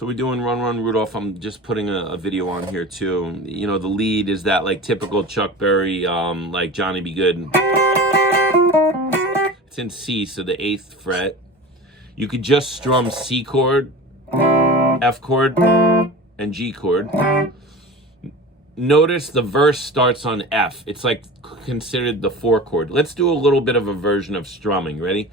So we're doing Run Run Rudolph. I'm just putting a video on here too. You know, the lead is that like typical Chuck Berry, like Johnny B. Good. It's in C, so the 8th fret. You could just strum C chord, F chord, and G chord. Notice the verse starts on F. It's like considered the 4 chord. Let's do a little bit of a version of strumming. Ready?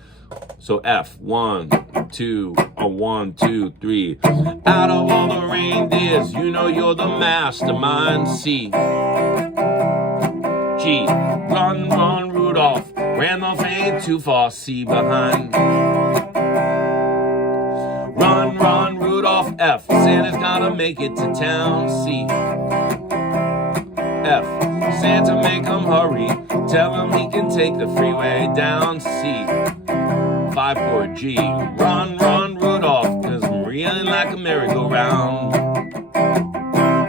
So F, 1, 2, 1, 2, 3. Out of all the reindeers, you know you're the mastermind. C, G, run, run, Rudolph. Randolph ain't too far. C behind. Run, run, Rudolph. F, Santa's gotta make it to town. C, F, Santa make him hurry. Tell him he can take the freeway down. C, 5 chord G, run, run, Rudolph, 'cause I'm reeling like a merry-go-round.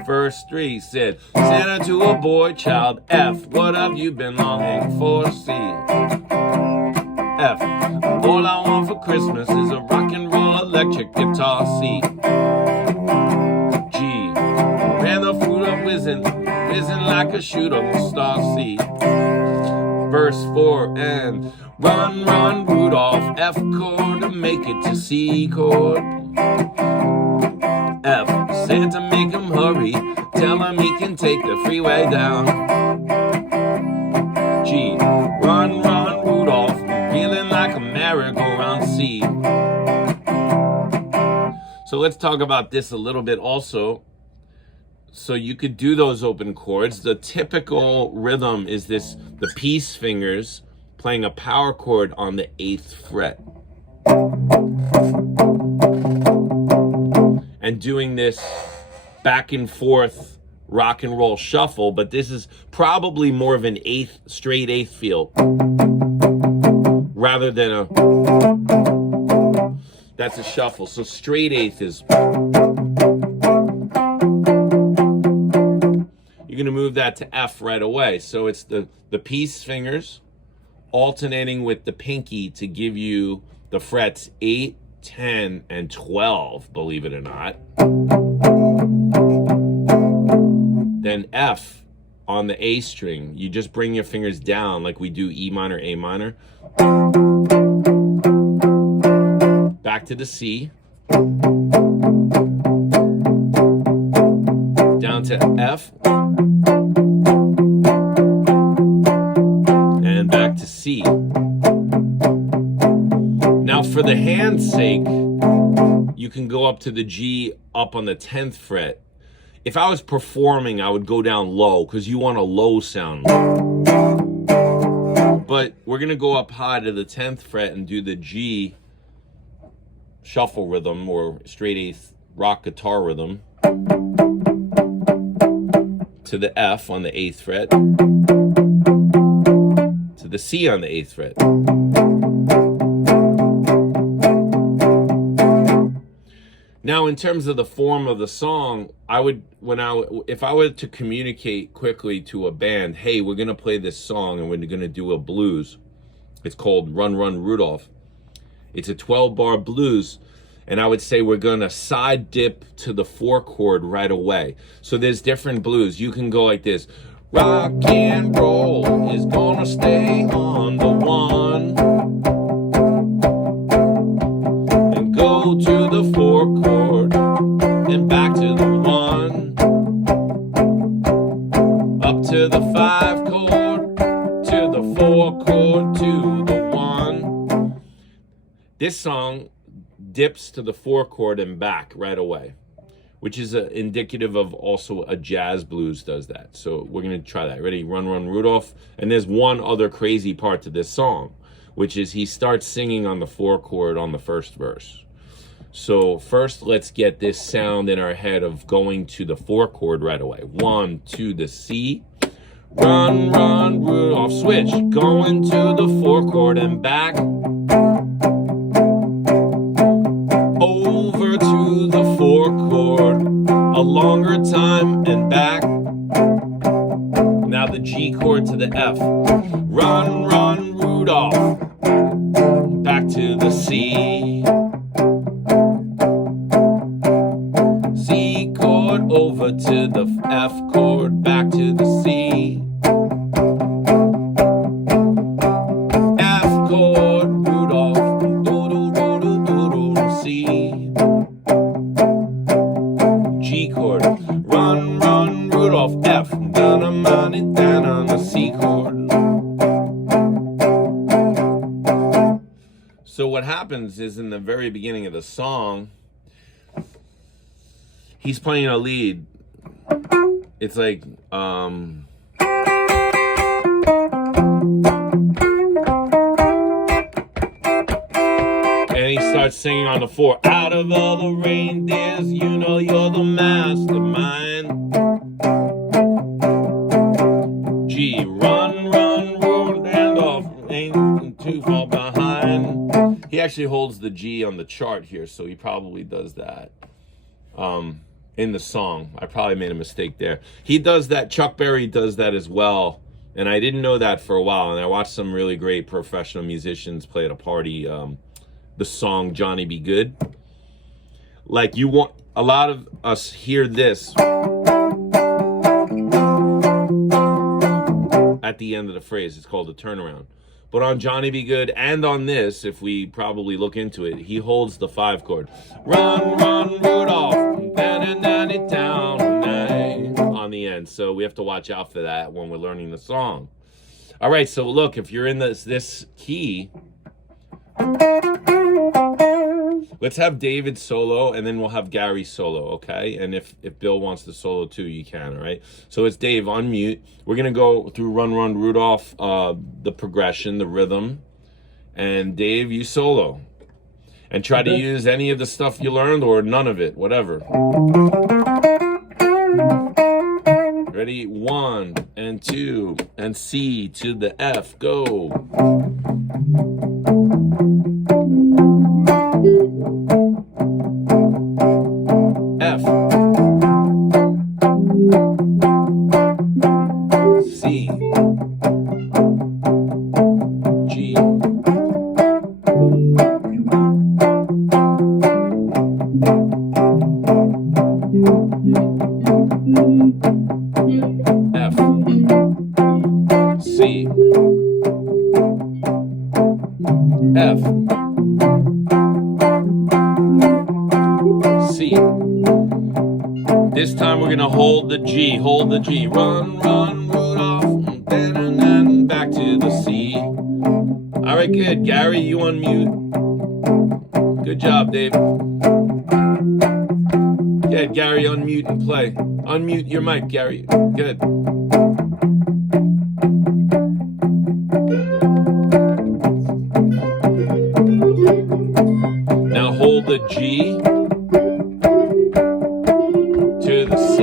Verse 3 said, Santa to a boy child. F, what have you been longing for? C, F, all I want for Christmas is a rock and roll electric guitar. C, G, ran the fruit up whizzing like a shooting star. C, verse 4 and run, run, Rudolph. F chord to make it to C chord. F, Santa make him hurry. Tell him he can take the freeway down. G, run, run, Rudolph. Feeling like a merry-go-round. C. So let's talk about this a little bit also. So you could do those open chords. The typical rhythm is this, the peace fingers playing a power chord on the 8th fret. And doing this back and forth rock and roll shuffle, but this is probably more of an straight 8th feel rather than that's a shuffle. So straight 8th is, you're gonna move that to F right away. So it's the peace fingers alternating with the pinky to give you the frets 8, 10, and 12, believe it or not. Then F on the A string, you just bring your fingers down like we do E minor, A minor. Back to the C. Down to F. And back to C. Now for the hand's sake, you can go up to the G up on the 10th fret. If I was performing, I would go down low because you want a low sound. But we're gonna go up high to the 10th fret and do the G shuffle rhythm or straight 8th rock guitar rhythm to the F on the 8th fret to the C on the 8th fret. Now, in terms of the form of the song, if I were to communicate quickly to a band, hey, we're gonna play this song and we're gonna do a blues. It's called Run Run Rudolph. It's a 12-bar blues, and I would say we're gonna side dip to the 4 chord right away. So there's different blues. You can go like this. Rock and roll is gonna stay on the 1. And go to the 4 chord and back to the 1. Up to the 5 chord, to the 4 chord, to the 1. This song dips to the 4 chord and back right away, which is indicative of also a jazz blues does that. So we're gonna try that. Ready? Run, Run, Rudolph. And there's one other crazy part to this song, which is he starts singing on the 4 chord on the first verse. So first, let's get this sound in our head of going to the 4 chord right away. 1, 2, the C. Run, run, Rudolph, switch. Going to the 4 chord and back. Over to the 4 chord, a longer time and back. Now the G chord to the F. Run, run, Rudolph. Back to the C. over to the F chord, back to the C. F chord, Rudolph, do-do-do-do-do-do, C. G chord, run, run, Rudolph, F, down on it, down on the C chord. So what happens is in the very beginning of the song, he's playing a lead. It's like, and he starts singing on the 4. Out of all the reindeers, you know you're the mastermind. G, run, run, Rudolph, ain't too far behind. He actually holds the G on the chart here, so he probably does that in the song. I probably made a mistake there. He does that. Chuck Berry does that as well, and I didn't know that for a while, and I watched some really great professional musicians play at a party the song Johnny Be Good. Like, you want, a lot of us hear this at the end of the phrase. It's called a turnaround. But on Johnny Be Good and on this, if we probably look into it, he holds the 5 chord. Run, run, Rudolph, down on the end. So we have to watch out for that when we're learning the song. All right, so look, if you're in this key, let's have David solo, and then we'll have Gary solo, okay? And if Bill wants to solo too, you can, all right? So it's Dave, unmute. We're going to go through Run, Run, Rudolph, the progression, the rhythm. And Dave, you solo. And try to use any of the stuff you learned or none of it, whatever. Ready? 1 and 2 and C to the F. Go. F, C, G, F, C, F, C. This time we're going to hold the G. Hold the G. Run, run, Rudolph. And then back to the C. All right, good. Gary, you unmute. Good job, Dave. Good, Gary, unmute and play. Unmute your mic, Gary. Good. Now hold the G to the C.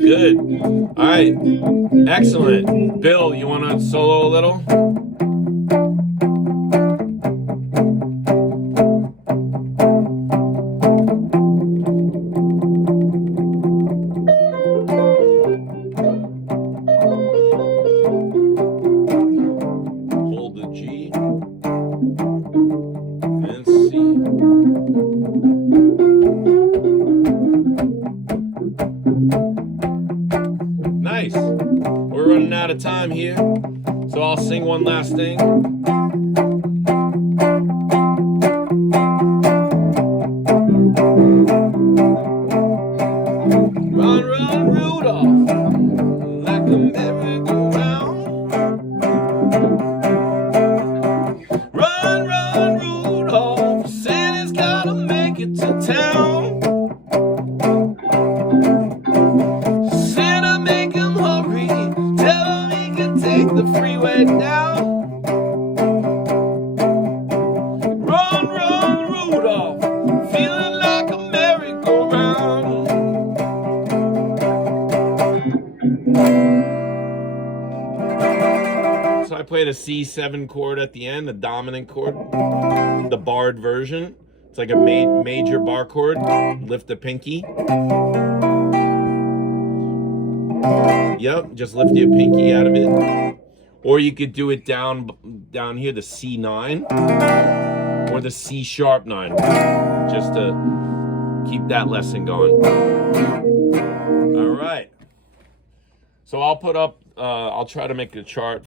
Good. All right. Excellent. Bill, you want to solo a little? Hold the G and C. Nice. We're running out of time here, so I'll sing one last thing. Run, run, Rudolph, like a merry-go-round. Run, run, Rudolph, Santa's gotta make it to town. Santa, make him hurry, tell him he can take the freeway down. Run, run, Rudolph, feeling like a merry-go-round. So I played a C7 chord at the end, a dominant chord, the barred version. It's like a major bar chord. Lift the pinky. Yep, just lift your pinky out of it. Or you could do it down here, the C9 or the C sharp 9, just to keep that lesson going. All right. So I'll put up, I'll try to make a chart